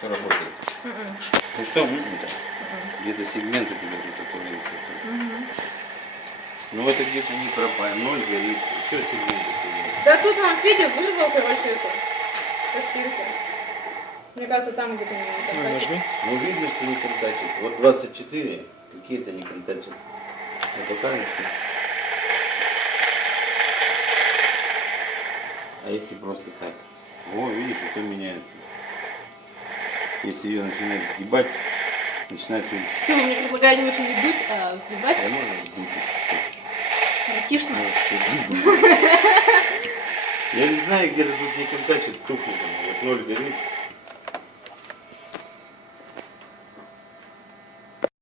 Работает. Ну что, выгнуто? Где-то сегменты тебе тут отвалился. Ну это где-то не пропасть, ноль горит. Все сегменты тебе. Да тут вам Федя вырвал, короче, эту постирку. Мне кажется, там где-то не контачит. Ну видно, что не контачит. Вот 24 какие-то не контачат. Это кажется. А если просто так? О, видишь, это меняется. Если ее начинает сгибать, начинает... Что, вы мне предлагаете лучше не дуть, а сгибать? Я можно Кишно. Я не знаю, где-то тут не контачит, тухнет. Вот ноль горит.